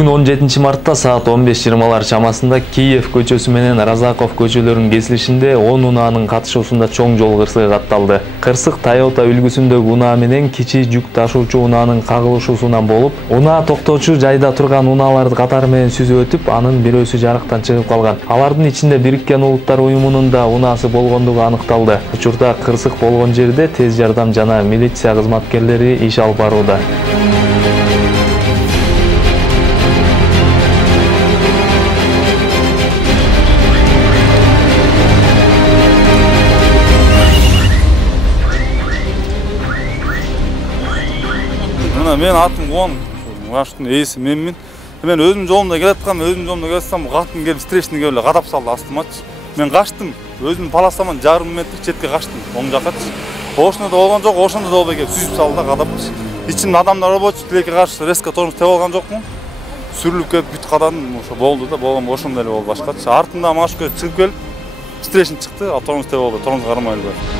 Бүгүн 17 мартта саат 15:20 чамасында Киев көчөсү менен Разаков көчөлөрүнүн кесилишинде 10 унаанын катышуусунда чоң жол кырсыгы катталды. Кырсык Toyota үлгүсүндөгү унаа менен кичи жүк ташуучу унаанын кагылышуусунан болуп, унаа токтоочу жайда турган унааларды катары менен сүзүп өтүп, анын бирөөсү жарыктан чыгып калган. Алардын ичинде Бириккен Улуттар уюмунун да унаасы болгондугу аныкталды. Учурда кырсык болгон жерде тез жардам жана милиция кызматкерлери иш алып барууда. Мен атым он, машықтың ээси менмин. Мен өзім жолымда келатсам, қатын келіп встречный келіп қадап салды астымачы. Мен қаштым, өзім паластаман жарым метр четке қаштым, оң жақачы. Ошында да болған жоқ, ошында да болбай келіп сүзіп салды да қадапчы. Ичимде адамдар болчу, тилекке каршы резко тормоз тебип алган жокмун. Сүрүлүп келип бүт каданым ошо болду да, болгон ошондой эле болду башкачы. Артында машина чыгып келип встречный чыкты, а тормоз тебип албай, тормозго карамай эле.